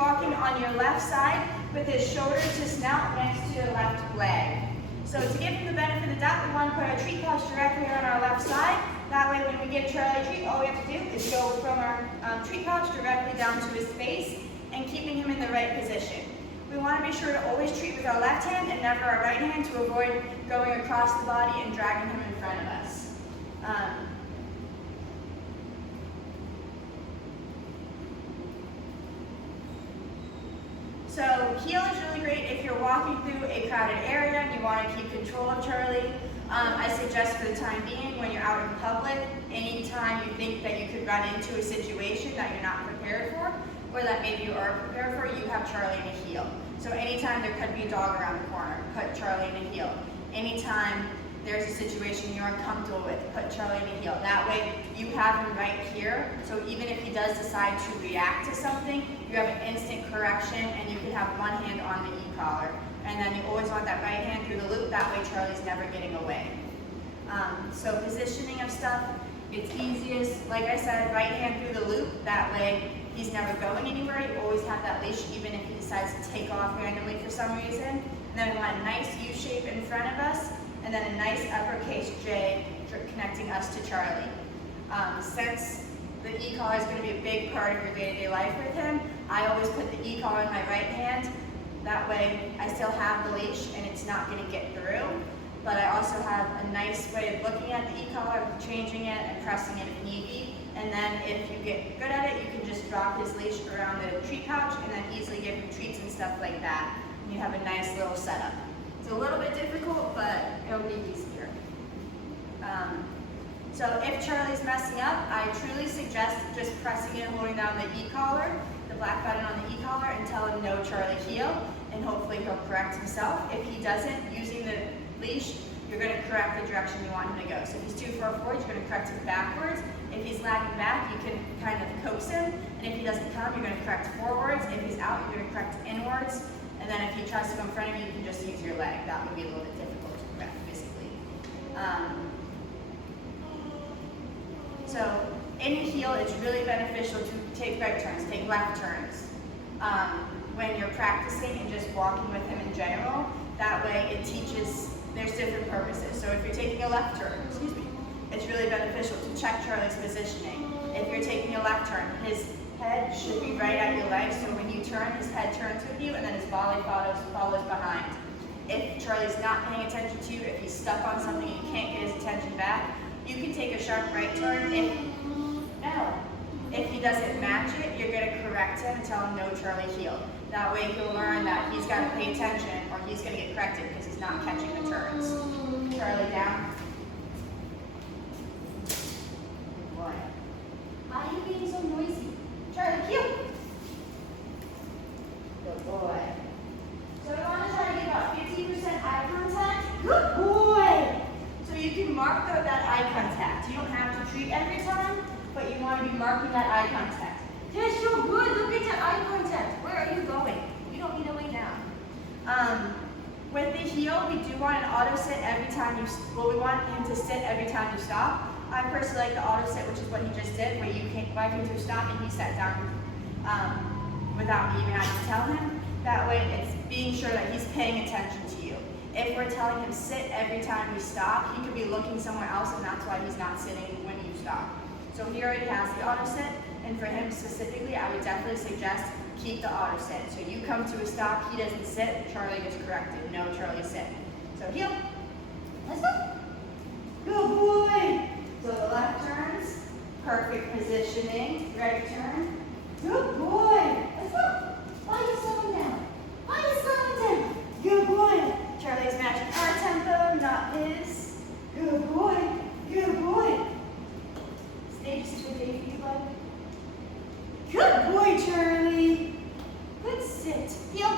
walking on your left side with his shoulder to snout next to your left leg. So to give him the benefit of the doubt, we want to put our treat pouch directly on our left side. That way when we give Charlie a treat, all we have to do is go from our treat pouch directly down to his face and keeping him in the right position. We want to be sure to always treat with our left hand and never our right hand to avoid going across the body and dragging him in front of us. So heel is really great if you're walking through a crowded area and you want to keep control of Charlie. I suggest for the time being, when you're out in public, anytime you think that you could run into a situation that you're not prepared for, or that maybe you are prepared for, you have Charlie in a heel. So anytime there could be a dog around the corner, put Charlie in a heel. Anytime there's a situation you're uncomfortable with, put Charlie in a heel. That way you have him right here, so even if he does decide to react to something, you have an instant correction and you can have one hand on the e-collar. And then you always want that right hand through the loop, that way Charlie's never getting away. So positioning of stuff, it's easiest, like I said, right hand through the loop, that way he's never going anywhere. You always have that leash even if he decides to take off randomly for some reason. And then we want a nice U shape in front of us, and then a nice uppercase J connecting us to Charlie. Since the e-collar is going to be a big part of your day-to-day life with him, I always put the e-collar in my right hand. That way I still have the leash and it's not going to get through. But I also have a nice way of looking at the e-collar, changing it and pressing it if need be. And then if you get good at it, you can just drop his leash around the treat pouch and then easily give him treats and stuff like that. And you have a nice little setup. It's a little bit difficult, but it'll be easier. So if Charlie's messing up, I truly suggest just pressing it and holding down the e-collar, the black button on the e-collar, and tell him no Charlie heel, and hopefully he'll correct himself. If he doesn't, using the leash, you're going to correct the direction you want him to go. So if he's too far forward, you're going to correct him backwards. If he's lagging back, you can kind of coax him, and if he doesn't come, you're going to correct forwards. If he's out, you're going to correct inwards. And then if he tries to go in front of you, you can just use your leg. That would be a little bit difficult to correct physically. So in the heel, it's really beneficial to take right turns, take left turns. When you're practicing and just walking with him in general, that way it teaches, there's different purposes. So if you're taking a left turn, it's really beneficial to check Charlie's positioning. If you're taking a left turn, his head should be right at your leg, so when you turn, his head turns with you and then his body follows behind. If Charlie's not paying attention to you, if he's stuck on something and you can't get his attention back, you can take a sharp right turn. If he doesn't match it, you're going to correct him and tell him no Charlie heel. That way he'll learn that he's got to pay attention or he's going to get corrected because he's not catching the turns. Charlie down. Boy. Why are you being so noisy? Charlie, heel. Good boy. So we want to try to get about 50% eye contact. Good boy. So you can mark that eye contact. You don't have to treat every time, but you want to be marking that eye contact. That's so good. Look at that eye contact. Where are you going? You don't need to lay down. With the heel, we do want an auto sit every time you, we want him to sit every time you stop. I personally like the auto sit, which is what he just did, where you can't wipe him to a stop and he sat down without me even having to tell him. That way it's being sure that he's paying attention to you. If we're telling him sit every time we stop, he could be looking somewhere else and that's why he's not sitting when you stop. So he already has the auto sit, and for him specifically, I would definitely suggest keep the auto sit. So you come to a stop, he doesn't sit, Charlie gets corrected. No Charlie sit. So heel. Let's go. Good boy. So the left turns, perfect positioning. Right turn. Good boy. Let's go. Why are you slowing down? Why are you slowing down? Good boy. Charlie's matching our tempo, not his. Good boy. Good boy. Stage to baby bud. Good boy, Charlie. Good sit. Heel.